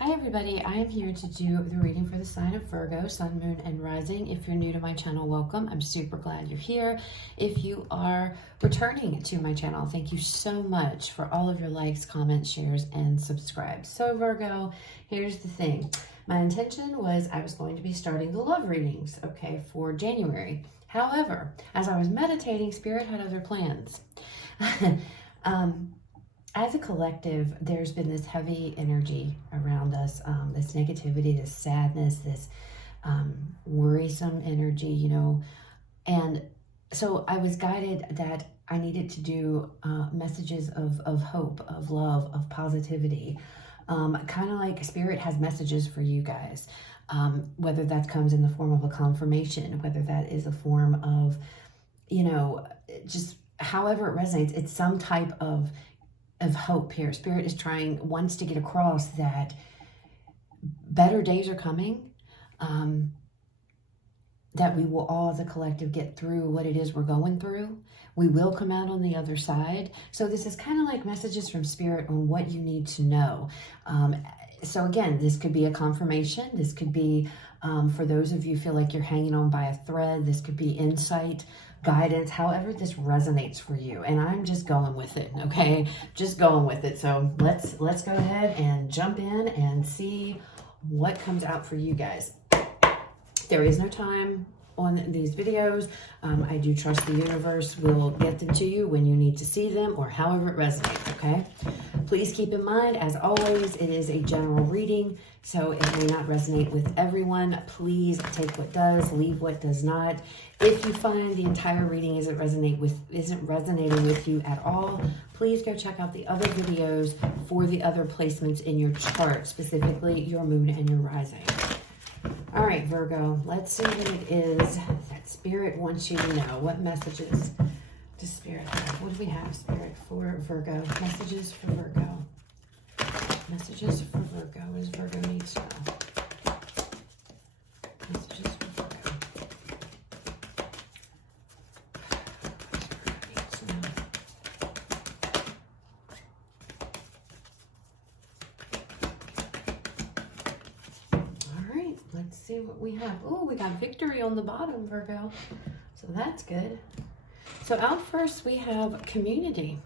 Hi everybody, I am here to do the reading for the sign of Virgo, Sun, Moon, and Rising. If you're new to my channel, welcome. I'm super glad you're here. If you are returning to my channel, thank you so much for all of your likes, comments, shares, and subscribes. So Virgo, here's the thing. My intention was I was going to be starting the love readings, okay, for January. However, as I was meditating, Spirit had other plans. As a collective, there's been this heavy energy around us, this negativity, this sadness, this worrisome energy, and so I was guided that I needed to do messages of hope, of love, of positivity, kind of like Spirit has messages for you guys, whether that comes in the form of a confirmation, whether that is a form of, just however it resonates, it's some type of hope here. Spirit is wants to get across that better days are coming, that we will all as a collective get through what it is we're going through. We will come out on the other side. So this is kind of like messages from Spirit on what you need to know. So again, this could be a confirmation. This could be, for those of you who feel like you're hanging on by a thread, this could be insight, guidance, however this resonates for you. And I'm just going with it, okay? Just going with it. So let's go ahead and jump in and see what comes out for you guys. There is no time on these videos. I do trust the universe will get them to you when you need to see them or however it resonates, okay? Please keep in mind, as always, it is a general reading, so it may not resonate with everyone. Please take what does, leave what does not. If you find the entire reading isn't resonating with you at all, please go check out the other videos for the other placements in your chart, specifically your moon and your rising. All right, Virgo, let's see what it is that Spirit wants you to know. What messages does Spirit have? What do we have, Spirit, for Virgo? Messages for Virgo. Messages for Virgo. What does Virgo need to know? Messages for Virgo. Let's see what we have. Oh, we got victory on the bottom, Virgo. So that's good. So out first, we have community.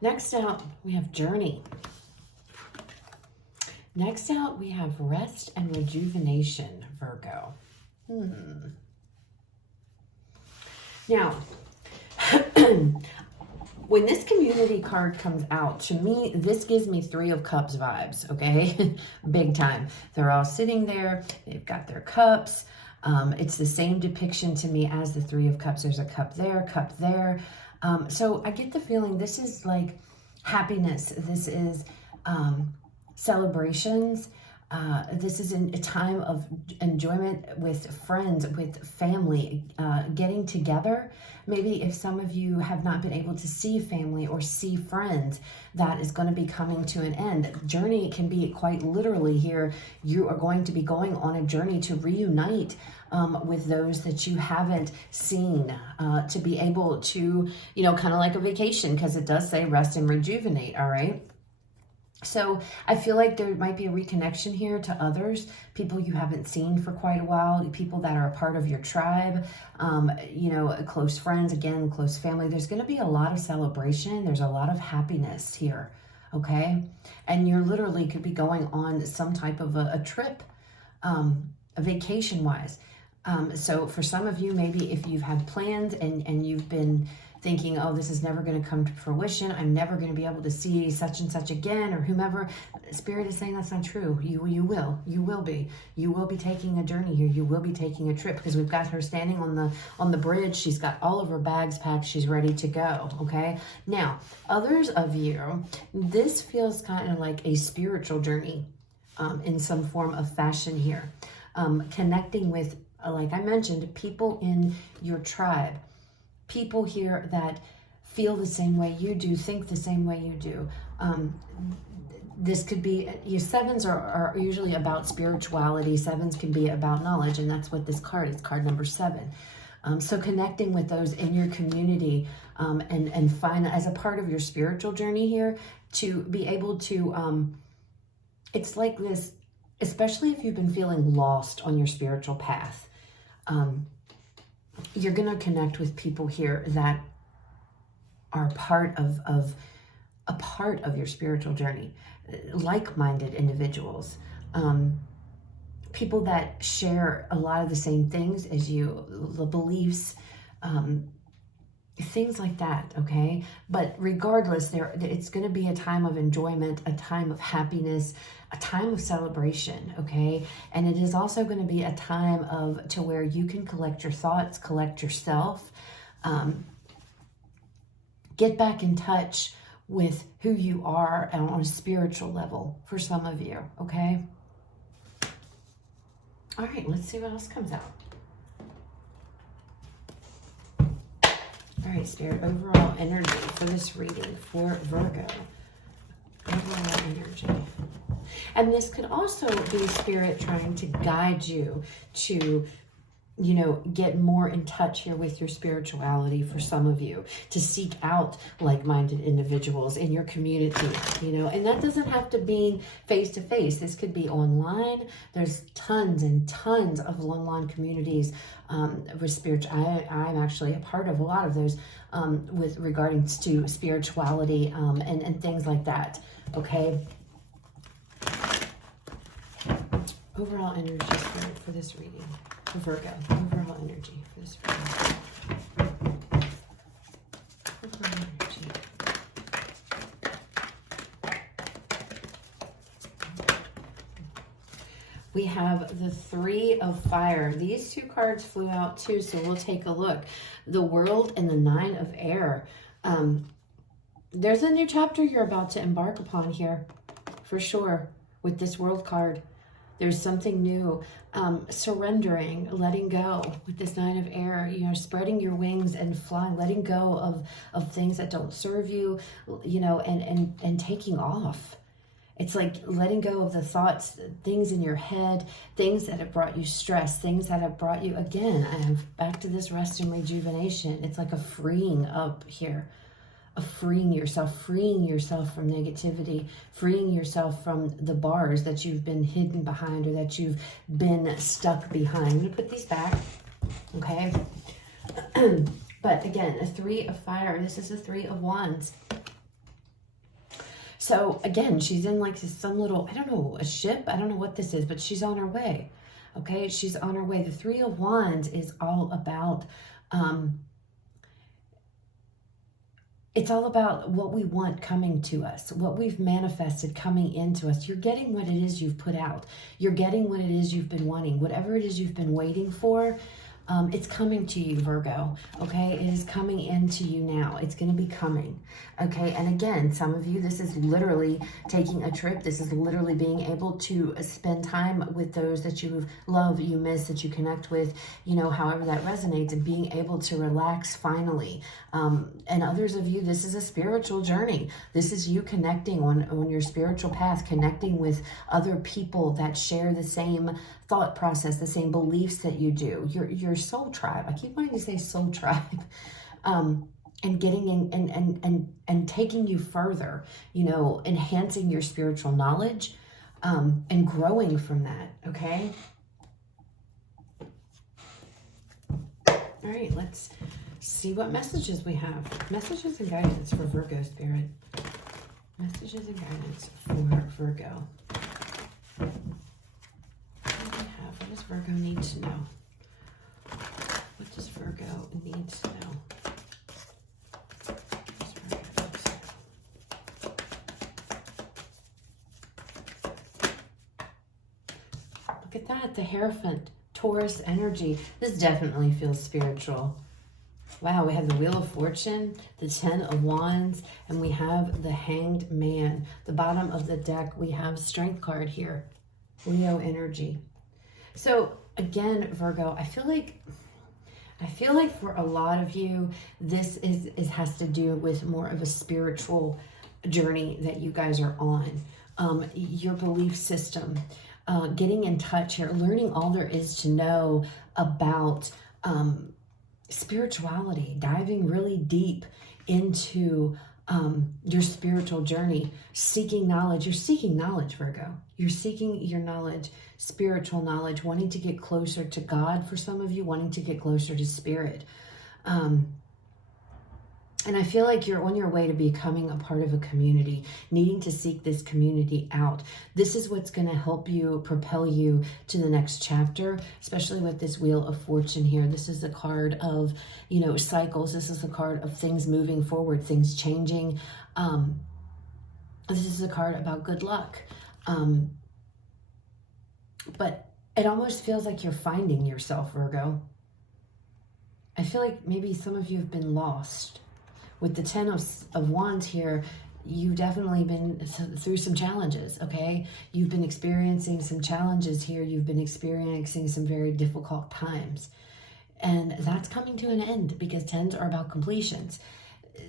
Next out, we have journey. Next out, we have rest and rejuvenation, Virgo. Now, when this community card comes out, to me, this gives me Three of Cups vibes, okay? Big time. They're all sitting there. They've got their cups. It's the same depiction to me as the Three of Cups. There's a cup there, cup there. So I get the feeling this is like happiness. This is celebrations. This is a time of enjoyment with friends, with family, getting together. Maybe if some of you have not been able to see family or see friends, that is going to be coming to an end. Journey can be quite literally here. You are going to be going on a journey to reunite with those that you haven't seen, to be able to, kind of like a vacation, because it does say rest and rejuvenate, all right? So I feel like there might be a reconnection here to others, people you haven't seen for quite a while, people that are a part of your tribe, close friends, again, close family. There's going to be a lot of celebration. There's a lot of happiness here, okay? And you literally could be going on some type of a trip, vacation-wise. So for some of you, maybe if you've had plans and you've been thinking, oh, this is never going to come to fruition, I'm never going to be able to see such and such again, or whomever, Spirit is saying that's not true. You will be taking a journey here. You will be taking a trip, because we've got her standing on the bridge. She's got all of her bags packed. She's ready to go. Okay. Now, others of you, this feels kind of like a spiritual journey, in some form of fashion here, connecting with, like I mentioned, people in your tribe. People here that feel the same way you do, think the same way you do. This could be, sevens are usually about spirituality. Sevens can be about knowledge, and that's what this card is, card number 7. So connecting with those in your community, and find as a part of your spiritual journey here, to be able to, it's like this, especially if you've been feeling lost on your spiritual path, you're going to connect with people here that are a part of your spiritual journey, like-minded individuals, people that share a lot of the same things as you, the beliefs, things like that, okay? But regardless, it's going to be a time of enjoyment, a time of happiness, a time of celebration, okay? And it is also going to be a time to where you can collect your thoughts, collect yourself, get back in touch with who you are on a spiritual level for some of you, okay? All right, let's see what else comes out. All right, Spirit, overall energy for this reading for Virgo. Overall energy. And this could also be Spirit trying to guide you to, you know, get more in touch here with your spirituality for some of you, to seek out like-minded individuals in your community, you know, and that doesn't have to be face-to-face. This could be online. There's tons and tons of online communities with spiritual. I'm actually a part of a lot of those with regarding to spirituality and things like that, okay? Overall energy, Spirit, for this reading. Virgo, overall energy for this reading. Overall energy. We have the Three of Fire. These two cards flew out too, so we'll take a look. The World and the Nine of Air. There's a new chapter you're about to embark upon here, for sure, with this World card. There's something new, surrendering, letting go with this Nine of Air, you know, spreading your wings and flying, letting go of things that don't serve you, you know, and taking off. It's like letting go of the thoughts, things in your head, things that have brought you stress, things that have brought you, again, I have back to this rest and rejuvenation. It's like a freeing up here. Freeing yourself from negativity, freeing yourself from the bars that you've been hidden behind or that you've been stuck behind. I'm going to put these back, okay? But again, a Three of Fire. This is a Three of Wands. So again, she's in like some little, I don't know, a ship. I don't know what this is, but she's on her way, okay? She's on her way. The Three of Wands is all about... it's all about what we want coming to us, what we've manifested coming into us. You're getting what it is you've put out. You're getting what it is you've been wanting. Whatever it is you've been waiting for, it's coming to you, Virgo, okay? It is coming into you now. It's going to be coming, okay? And again, some of you, this is literally taking a trip. This is literally being able to spend time with those that you love, you miss, that you connect with, you know, however that resonates, and being able to relax finally. And others of you, this is a spiritual journey. This is you connecting on your spiritual path, connecting with other people that share the same thought process, the same beliefs that you do. Your soul tribe. I keep wanting to say soul tribe. And getting in and taking you further, you know, enhancing your spiritual knowledge, and growing from that, okay? All right, let's see what messages we have. Messages and guidance for Virgo, Spirit. Messages and guidance for Virgo. What does Virgo need to know? What does Virgo need to know? Look at that, the Hierophant, Taurus energy. This definitely feels spiritual. Wow, we have the Wheel of Fortune, the Ten of Wands, and we have the Hanged Man. The bottom of the deck, we have Strength card here. Leo energy. So again, Virgo, I feel like for a lot of you, this has to do with more of a spiritual journey that you guys are on. Your belief system, getting in touch here, learning all there is to know about spirituality, diving really deep into your spiritual journey, seeking knowledge. You're seeking knowledge, Virgo. You're seeking your knowledge, spiritual knowledge, wanting to get closer to God for some of you, wanting to get closer to spirit. And I feel like you're on your way to becoming a part of a community, needing to seek this community out. This is what's going to help you, propel you to the next chapter, especially with this Wheel of Fortune here. This is the card of, you know, cycles. This is the card of things moving forward, things changing. This is a card about good luck. But it almost feels like you're finding yourself, Virgo. I feel like maybe some of you have been lost. With the Ten of Wands here, you've definitely been through some challenges, okay? You've been experiencing some challenges here. You've been experiencing some very difficult times. And that's coming to an end because tens are about completions.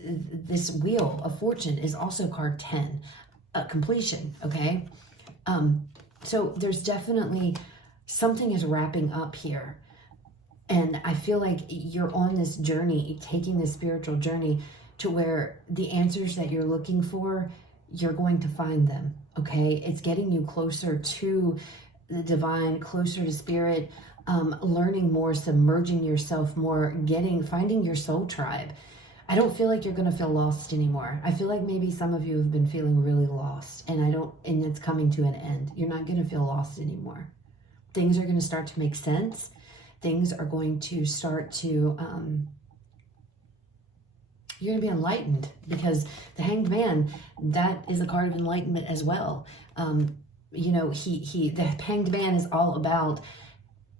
This Wheel of Fortune is also card 10, completion, okay? So there's definitely something is wrapping up here. And I feel like you're on this journey, taking this spiritual journey to where the answers that you're looking for, you're going to find them, okay? It's getting you closer to the divine, closer to spirit, learning more, submerging yourself more, finding your soul tribe. I don't feel like you're going to feel lost anymore. I feel like maybe some of you have been feeling really lost, and it's coming to an end. You're not going to feel lost anymore. Things are going to start to make sense. Things are going to start to, you're going to be enlightened, because the Hanged Man, that is a card of enlightenment as well. You know, the Hanged Man is all about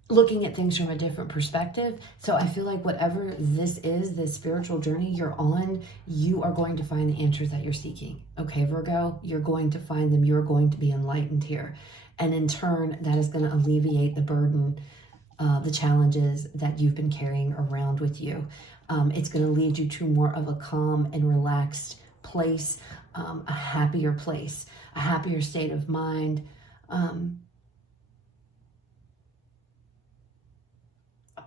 looking at things from a different perspective. So I feel like whatever this is, this spiritual journey you're on, you are going to find the answers that you're seeking. Okay, Virgo, you're going to find them. You're going to be enlightened here. And in turn, that is going to alleviate the burden, the challenges that you've been carrying around with you. It's going to lead you to more of a calm and relaxed place, a happier place, a happier state of mind, a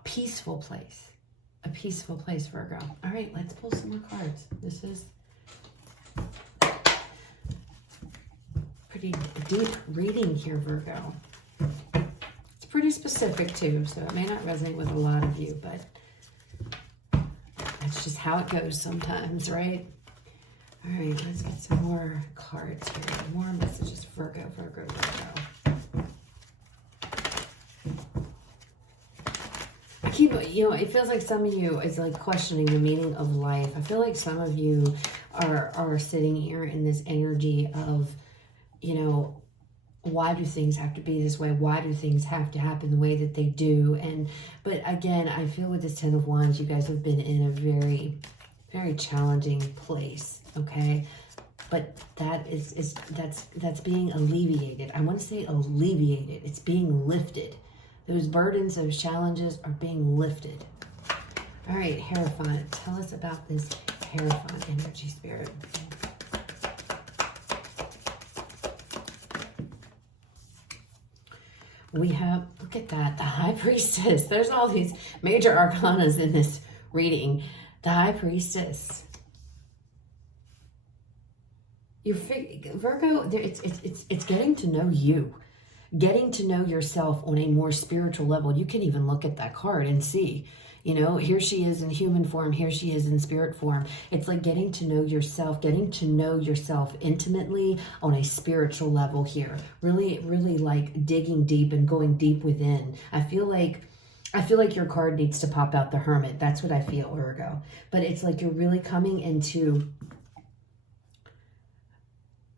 peaceful place, Virgo. All right, let's pull some more cards. This is pretty deep reading here, Virgo. It's pretty specific too, so it may not resonate with a lot of you, but that's just how it goes sometimes, right? All right, let's get some more cards here. More messages, Virgo. I keep, you know, it feels like some of you is like questioning the meaning of life. I feel like some of you are sitting here in this energy of, you know, why do things have to be this way? Why do things have to happen the way that they do? But again, I feel with this Ten of Wands, you guys have been in a very, very challenging place, okay? But that's being alleviated. I want to say alleviated. It's being lifted. Those burdens, those challenges are being lifted. All right, Hierophant, tell us about this Hierophant energy, Spirit. We have, look at that, the High Priestess. There's all these major arcanas in this reading. The High Priestess. Virgo, it's getting to know you. Getting to know yourself on a more spiritual level. You can even look at that card and see, you know, here she is in human form, here she is in spirit form. It's like getting to know yourself intimately on a spiritual level here. Really, really like digging deep and going deep within. I feel like your card needs to pop out the Hermit. That's what I feel, Virgo. But it's like you're really coming into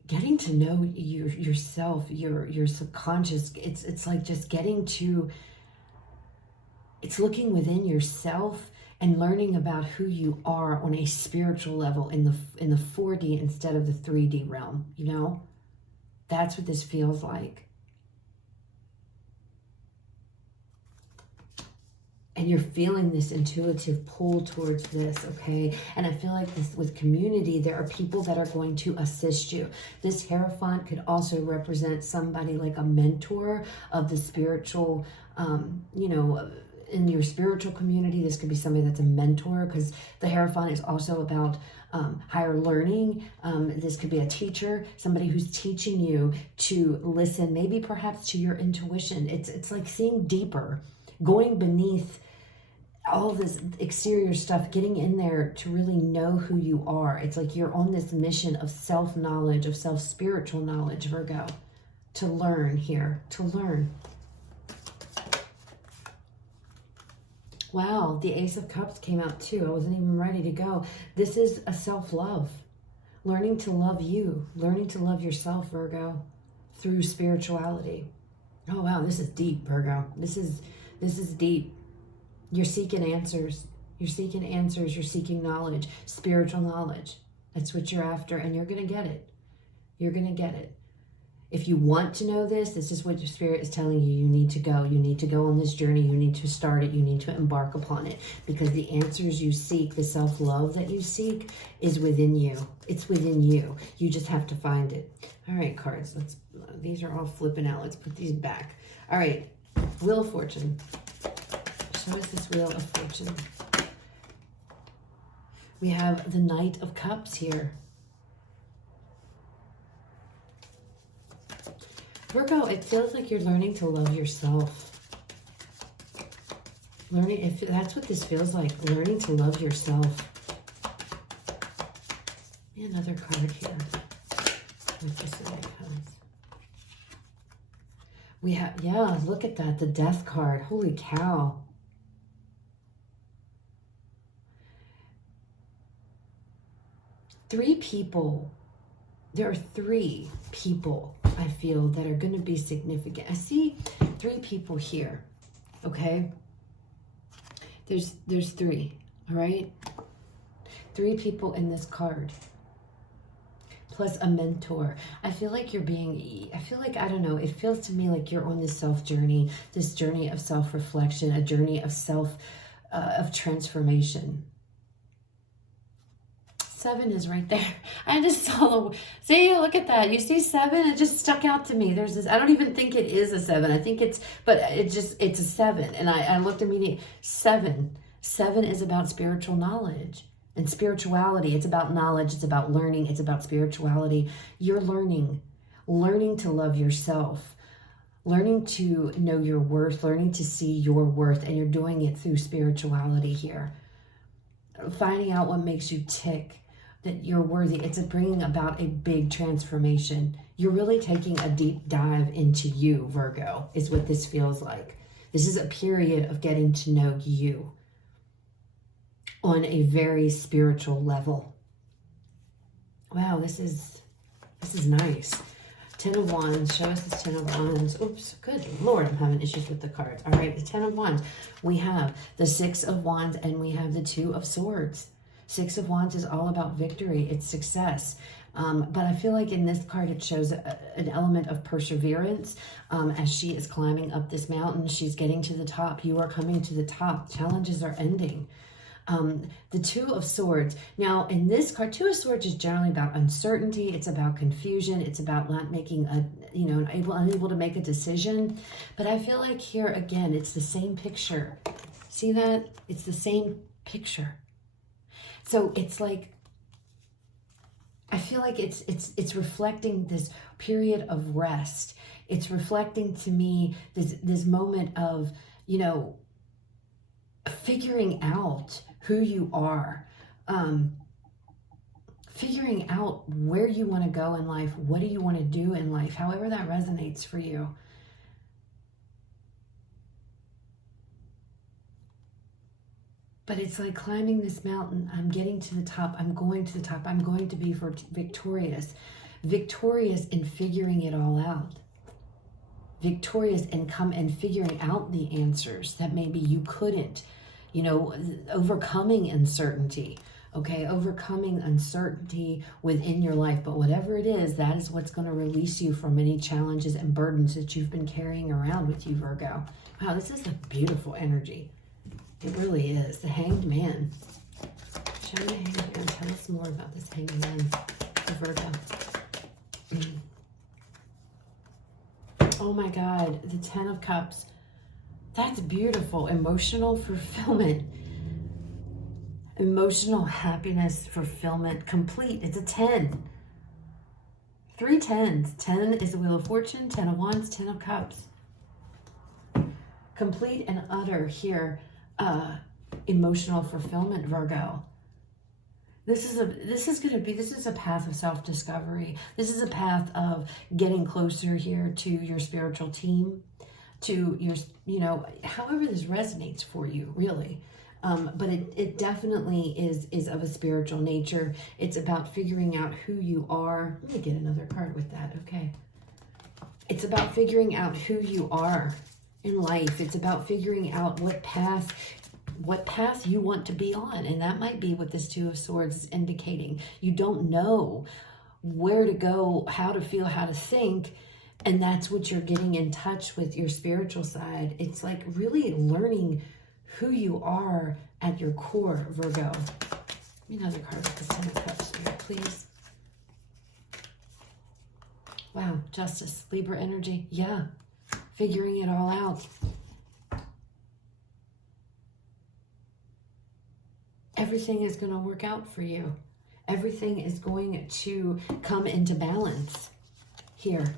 getting to know yourself, your subconscious. It's like just getting to, it's looking within yourself and learning about who you are on a spiritual level in the 4D instead of the 3D realm, you know? That's what this feels like. And you're feeling this intuitive pull towards this, okay? And I feel like this with community, there are people that are going to assist you. This Hierophant could also represent somebody like a mentor of the spiritual, you know, in your spiritual community. This could be somebody that's a mentor, because the Hierophant is also about higher learning. This could be a teacher, somebody who's teaching you to listen, maybe perhaps to your intuition. It's like seeing deeper, going beneath all this exterior stuff, getting in there to really know who you are. It's like you're on this mission of self-knowledge, of self-spiritual knowledge, Virgo, to learn here, to learn. Wow, the Ace of Cups came out too. I wasn't even ready to go. This is a self-love. Learning to love you. Learning to love yourself, Virgo, through spirituality. Oh, wow, this is deep, Virgo. This is deep. You're seeking answers. You're seeking answers. You're seeking knowledge, spiritual knowledge. That's what you're after, and you're going to get it. You're going to get it. If you want to know this, this is what your spirit is telling you. You need to go. You need to go on this journey. You need to start it. You need to embark upon it, because the answers you seek, the self-love that you seek, is within you. It's within you. You just have to find it. All right, cards. These are all flipping out. Let's put these back. All right. Wheel of Fortune. Show us this Wheel of Fortune. We have the Knight of Cups here. Virgo, it feels like you're learning to love yourself. That's what this feels like, learning to love yourself. Another card here. We have, yeah, look at that, the Death card. Holy cow. There are 3 people, I feel, that are going to be significant. I see 3 people here, okay? There's 3, all right? 3 people in this card, plus a mentor. I feel like I don't know, it feels to me like you're on this self-journey, this journey of self-reflection, a journey of of transformation. 7 is right there. I just saw see, look at that. You see 7? It just stuck out to me. There's this, I don't even think it is a 7. I think it's a 7. And I looked immediately. 7 is about spiritual knowledge and spirituality. It's about knowledge. It's about learning. It's about spirituality. You're learning to love yourself, learning to know your worth, learning to see your worth. And you're doing it through spirituality here. Finding out what makes you tick, that you're worthy. It's bringing about a big transformation. You're really taking a deep dive into you, Virgo, is what this feels like. This is a period of getting to know you on a very spiritual level. Wow, this is nice. 10 of Wands. Show us this 10 of Wands. Oops, good Lord, I'm having issues with the cards. All right, the 10 of Wands. We have the 6 of Wands, and we have the 2 of Swords. 6 of Wands is all about victory. It's success. But I feel like in this card, it shows an element of perseverance. As she is climbing up this mountain, she's getting to the top. You are coming to the top. Challenges are ending. The 2 of Swords. Now, in this card, 2 of Swords is generally about uncertainty. It's about confusion. It's about not making unable to make a decision. But I feel like here, again, it's the same picture. See that? It's the same picture. So it's like, I feel like it's reflecting this period of rest. It's reflecting to me this moment of, figuring out who you are, figuring out where you want to go in life. What do you want to do in life? However that resonates for you. But it's like climbing this mountain. I'm getting to the top. I'm going to the top. I'm going to be victorious. Victorious in figuring it all out. Victorious in figuring out the answers that maybe you couldn't. Overcoming uncertainty. Okay, overcoming uncertainty within your life. But whatever it is, that is what's going to release you from any challenges and burdens that you've been carrying around with you, Virgo. Wow, this is a beautiful energy. It really is. The Hanged Man. Show me the Hanged Man. Tell us more about this Hanged Man, Virgo. Mm. Oh my God. The 10 of Cups. That's beautiful. Emotional fulfillment. Emotional happiness, fulfillment, complete. It's a 10. 3 10s. 10 is the Wheel of Fortune, 10 of Wands, 10 of Cups. Complete and utter here. Emotional fulfillment, Virgo. This is a path of self-discovery. This is a path of getting closer here to your spiritual team, to your, however this resonates for you, really. But it definitely is of a spiritual nature. It's about figuring out who you are. Let me get another card with that. Okay. It's about figuring out who you are in life. It's about figuring out what path you want to be on. And that might be what this Two of Swords is indicating. You don't know where to go, how to feel, how to think. And that's what you're getting in touch with your spiritual side. It's like really learning who you are at your core, Virgo. Give me another card with the 10 of Cups, Spirit, please. Wow, Justice, Libra energy. Yeah, figuring it all out. Everything is going to work out for you. Everything is going to come into balance here.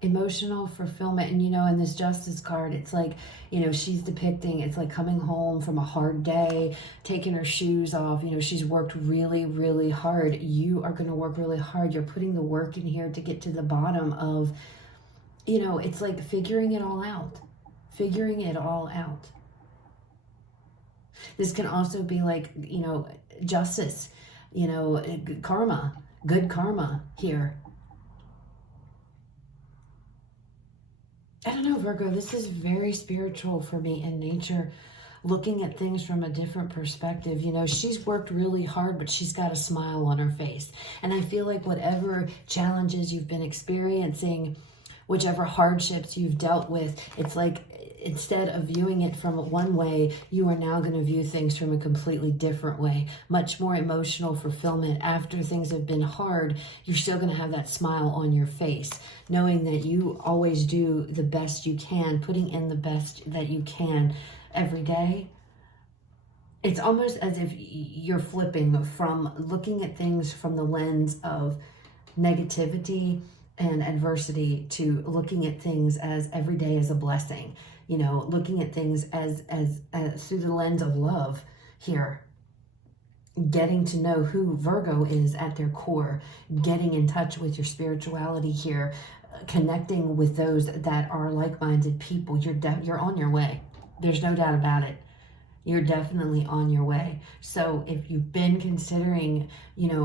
Emotional fulfillment. And in this Justice card, it's like, she's depicting, it's like coming home from a hard day, taking her shoes off. She's worked really, really hard. You are going to work really hard. You're putting the work in here to get to the bottom of, it's like figuring it all out. Figuring it all out. This can also be like, justice, karma, good karma here. I don't know, Virgo, this is very spiritual for me in nature, looking at things from a different perspective. She's worked really hard, but she's got a smile on her face. And I feel like whatever challenges you've been experiencing, whichever hardships you've dealt with, it's like instead of viewing it from one way, you are now going to view things from a completely different way. Much more emotional fulfillment. After things have been hard, you're still going to have that smile on your face, knowing that you always do the best you can, putting in the best that you can every day. It's almost as if you're flipping from looking at things from the lens of negativity and adversity to looking at things as every day as a blessing. Looking at things as through the lens of love here. Getting to know who Virgo is at their core. Getting in touch with your spirituality here. Connecting with those that are like-minded people. You're on your way. There's no doubt about it. You're definitely on your way. So if you've been considering,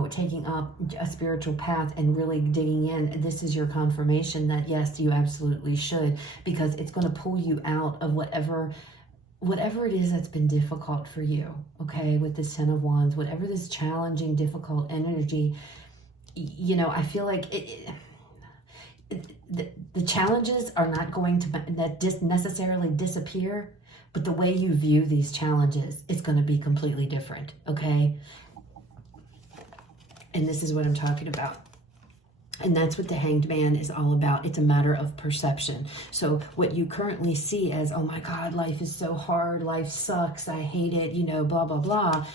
taking up a spiritual path and really digging in, this is your confirmation that yes, you absolutely should, because it's going to pull you out of whatever it is that's been difficult for you, okay, with this 10 of Wands, whatever this challenging, difficult energy, I feel like the challenges are not going to necessarily disappear. But the way you view these challenges is going to be completely different, okay? And this is what I'm talking about. And that's what the Hanged Man is all about. It's a matter of perception. So what you currently see as, oh my God, life is so hard, life sucks, I hate it, blah, blah, blah.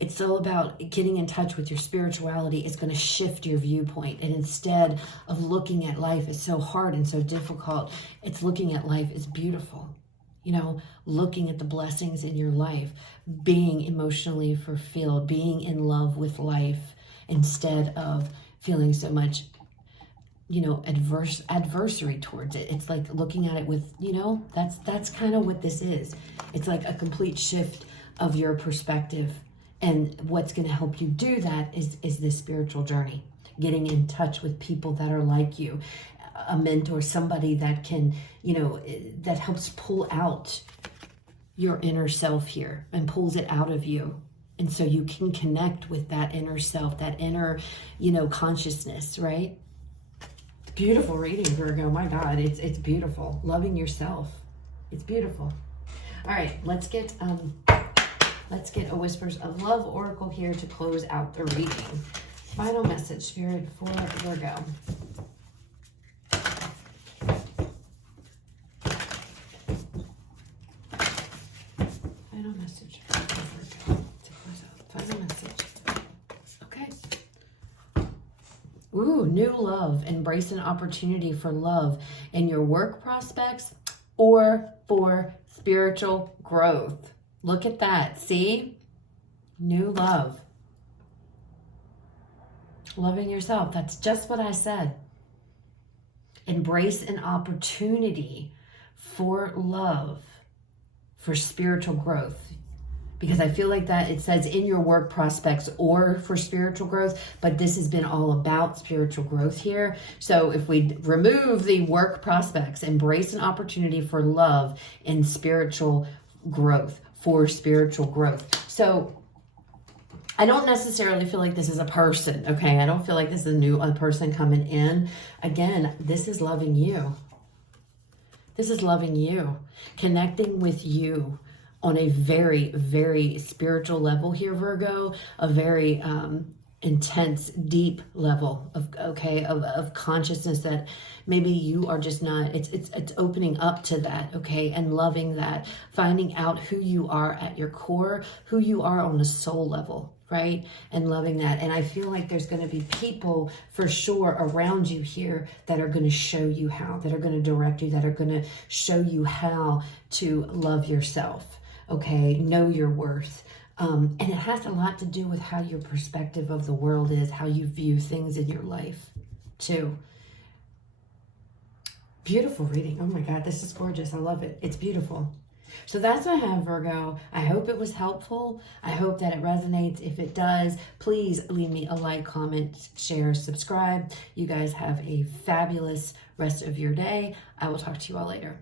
It's all about getting in touch with your spirituality. It's going to shift your viewpoint. And instead of looking at life as so hard and so difficult, it's looking at life as beautiful. Looking at the blessings in your life, being emotionally fulfilled, being in love with life instead of feeling so much, adversary towards it. It's like looking at it with, that's kind of what this is. It's like a complete shift of your perspective. And what's going to help you do that is this spiritual journey, getting in touch with people that are like you. A mentor, somebody that can, that helps pull out your inner self here and pulls it out of you. And so you can connect with that inner self, that inner, consciousness, right? Beautiful reading, Virgo. My God, it's beautiful. Loving yourself. It's beautiful. All right, let's get a Whispers of Love Oracle here to close out the reading. Final message, Spirit, for Virgo. Ooh, new love. Embrace an opportunity for love in your work prospects or for spiritual growth. Look at that. See? New love. Loving yourself. That's just what I said. Embrace an opportunity for love, for spiritual growth. Because I feel like that it says in your work prospects or for spiritual growth, but this has been all about spiritual growth here. So if we remove the work prospects, embrace an opportunity for love and spiritual growth, for spiritual growth. So I don't necessarily feel like this is a person, okay? I don't feel like this is a person coming in. Again, this is loving you. This is loving you, connecting with you on a very, very spiritual level here, Virgo, a very intense, deep level of consciousness that maybe you are just not, it's opening up to that, okay, and loving that, finding out who you are at your core, who you are on a soul level, right, and loving that. And I feel like there's going to be people for sure around you here that are going to show you how, that are going to direct you, that are going to show you how to love yourself, okay, know your worth. And it has a lot to do with how your perspective of the world is, how you view things in your life, too. Beautiful reading. Oh my God, this is gorgeous. I love it. It's beautiful. So that's what I have, Virgo. I hope it was helpful. I hope that it resonates. If it does, please leave me a like, comment, share, subscribe. You guys have a fabulous rest of your day. I will talk to you all later.